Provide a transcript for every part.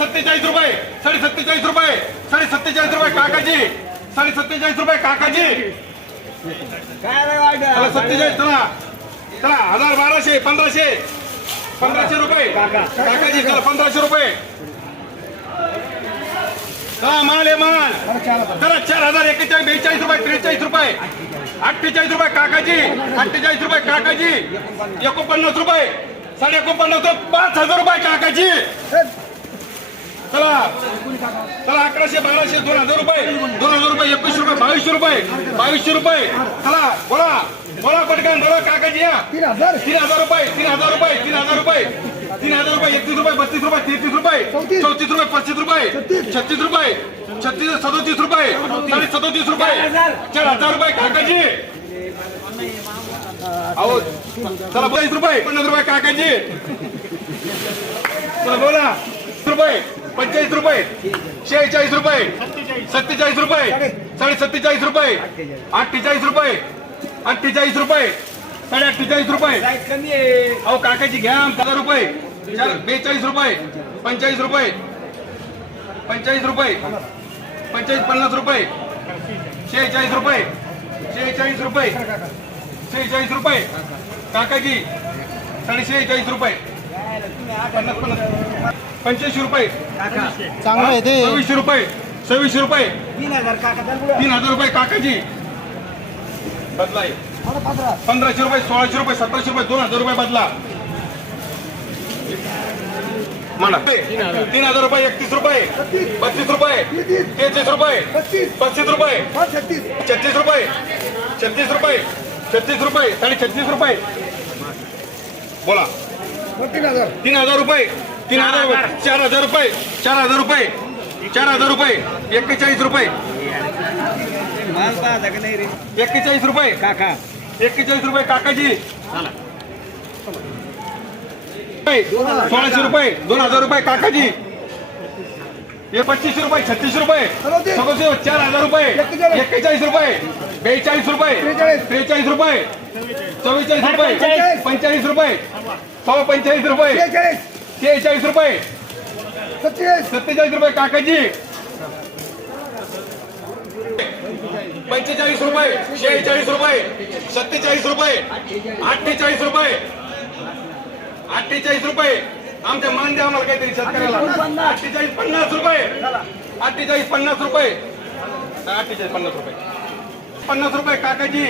सत्तेचाळीस रुपये साडे सत्तेचाळीस रुपये साडे सत्तेचाळीस रुपये काकाजी. साडे सत्तेचाळीस रुपये काकाजी चला सत्तेचाळीस चला. चला हजार बाराशे पंधराशे. पंधराशे रुपये. काकाजी चला पंधराशे रुपये. चला माल आहे माल. चला चार हजार एक्केचाळीस बेचाळीस रुपये त्रेचाळीस रुपये. अठ्ठेचाळीस रुपये काकाजी अठ्ठेचाळीस रुपये काकाजी. एकोणपन्नास रुपये. साडे एकोणपन्नास रुपये पाच हजार रुपये काकाजी. चला. चला अकराशे बाराशे दोन हजार रुपये. दोन हजार रुपये एकवीसशे रुपये बावीसशे रुपये. बावीसशे रुपये. चला बोला. बोला पटकन बोला काकाजी या. तीन हजार. तीन हजार रुपये तीन हजार रुपये तीन हजार रुपये. तीन हजार रुपये एकतीस रुपये बत्तीस रुपये तेहतीस रुपये. चौतीस. रुपये पस्तीस रुपये. छत्तीस. छत्तीस रुपये. छत्तीस सदोतीस रुपये. साडे सदोतीस रुपये. चार हजार. रुपये काकाजी. अहो चला बावीस रुपये पन्नास रुपये काकाजी. चला बोला. रुपये. पंचेचाळीस रुपये. शेहेचाळीस रुपये. सत्तेचाळीस रुपये. साडे सत्तेचाळीस रुपये. अठ्ठेचाळीस रुपये. अठ्ठेचाळीस रुपये. साडे अठ्ठेचाळीस रुपये अहो काकाची घ्या हजार रुपये. बेचाळीस रुपये. पंचेचाळीस रुपये. पंचेचाळीस रुपये. पंचेचाळीस पन्नास रुपये. शेहेचाळीस रुपये. शेहेचाळीस रुपये. शेहेचाळीस रुपये. काकाजी साडे शेहेचाळीस रुपये. पन्नास पन्नास. पंच्याऐंशी रुपये. चांगलं आहे ते. सव्वीसशे रुपये. सव्वीसशे रुपये. तीन हजार तीन हजार रुपये काकाजी. बदला. पंधराशे रुपये सोळाशे रुपये सतराशे रुपये दोन हजार रुपये बदला. म्हणा. तीन हजार. रुपये एकतीस रुपये. बत्तीस रुपये. तेहतीस. रुपये. पस्तीस. पस्तीस रुपये. छत्तीस. छत्तीस रुपये. छत्तीस रुपये. छत्तीस रुपये. साडे छत्तीस रुपये. बोला. तीन हजार. तीन हजार रुपये. तीन हजार चार हजार रुपये. चार हजार रुपये. चार हजार रुपये. एक्केचाळीस रुपये. एक्केचाळीस रुपये. काका. एक्केचाळीस रुपये काकाजी. सोळाशे रुपये. दोन हजार रुपये काकाजी. हे पच्चीसशे रुपये छत्तीस रुपये. चार हजार रुपये. एक्केचाळीस. रुपये. बेचाळीस रुपये. त्रेचाळीस. रुपये. चव्वेचाळीस रुपये. पंचेचाळीस रुपये. सव्वा पंचेचाळीस रुपये. शेहेचाळीस रुपये. सत्तेचाळीस. सत्तेचाळीस रुपये काकाजी. पंचेचाळीस रुपये शेहेचाळीस रुपये सत्तेचाळीस रुपये अठ्ठेचाळीस रुपये. अठ्ठेचाळीस रुपये. आमच्या मान द्या आम्हाला काहीतरी शेतकऱ्याला. अठ्ठेचाळीस पन्नास रुपये. अठ्ठेचाळीस पन्नास रुपये. अठ्ठेचाळीस पन्नास रुपये. पन्नास रुपये काकाजी.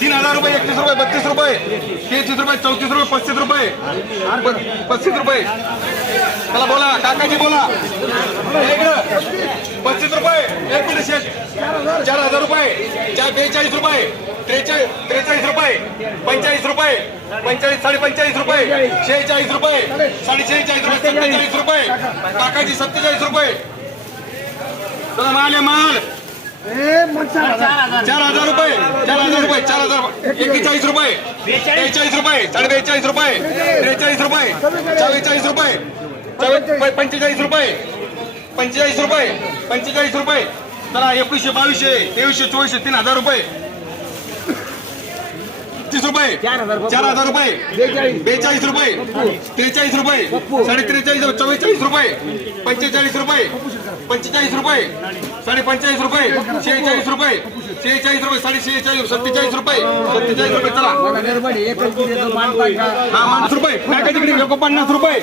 तीन हजार रुपये एकतीस रुपये बत्तीस रुपये. तेहतीस रुपये चौतीस रुपये पस्तीस रुपये. पस्तीस रुपये. त्याला बोला काकाजी बोला. हे पस्तीस रुपये. एकोणीसशे चार हजार रुपये. चार बेचाळीस रुपये. त्रेचाळीस त्रेचाळीस रुपये. पंचेचाळीस रुपये. पंचेचाळीस साडे पंचेचाळीस रुपये. शेहेचाळीस रुपये. साडे शेहेचाळीस रुपये सत्तेचाळीस रुपये. काकाजी सत्तेचाळीस रुपये. माल आहे माल. चार हजार. चार हजार. रुपये. चार हजार रुपये चार हजार एक्केचाळीस रुपये. बेचाळीस रुपये. साडे बेचाळीस रुपये. त्रेचाळीस रुपये. चव्वेचाळीस रुपये. पंचेचाळीस रुपये. पंचेचाळीस रुपये. पंचेचाळीस रुपये. चला एकवीसशे बावीसशे तेवीसशे चोवीसशे तीन हजार रुपये. तीस रुपये. चार हजार रुपये. रुपये. बेचाळीस. रुपये. त्रेचाळीस रुपये. साडे त्रेचाळीस चव्वेचाळीस रुपये. पंचेचाळीस रुपये. पंचेचाळीस रुपये. साडे पंचेचाळीस रुपये शेहेचाळीस रुपये. शेहेचाळीस रुपये. साडे शेहेचाळीस सत्तेचाळीस रुपये. सत्तेचाळीस रुपये. चला. गडबड. एकच किलो माल पाहिजे हा पन्नास रुपये. काकाजीकडे एकोणपन्नास रुपये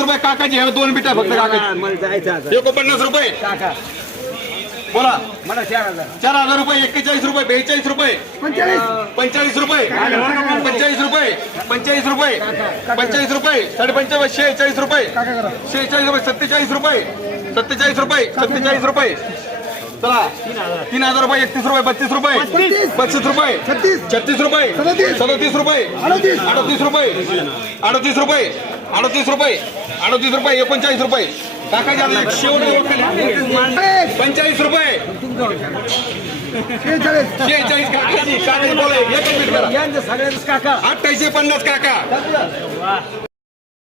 रुपये. काकाजी हे दोन बिटा फक्त काकाजी आता. एकोणपन्नास रुपये. काका. बोला. मला चार हजार. चार हजार रुपये एक्केचाळीस रुपये बेचाळीस रुपये. पंचेचाळीस? रुपये. पंचेचाळीस रुपये. पंचेचाळीस रुपये. पंचेचाळीस रुपये. साडे पंचेचाळीस शेहेचाळीस रुपये. शेहेचाळीस रुपये सत्तेचाळीस रुपये. सत्तेचाळीस रुपये सत्तेचाळीस रुपये. चला. तीन हजार रुपये एकतीस रुपये बत्तीस रुपये. पस्तीस. पस्तीस रुपये. छत्तीस. रुपये. सदतीस. रुपये. अडतीस रुपये. अडतीस रुपये. अडतीस रुपये. अडतीस रुपये. एकोणचाळीस रुपये. आता एक शेवट चाळीस पंचेचाळीस रुपये. शेहेचाळीस शेहेचाळीस काकाजी काकाजी बोला. मिनिट काका. अठ्ठावीसशे पन्नास काका.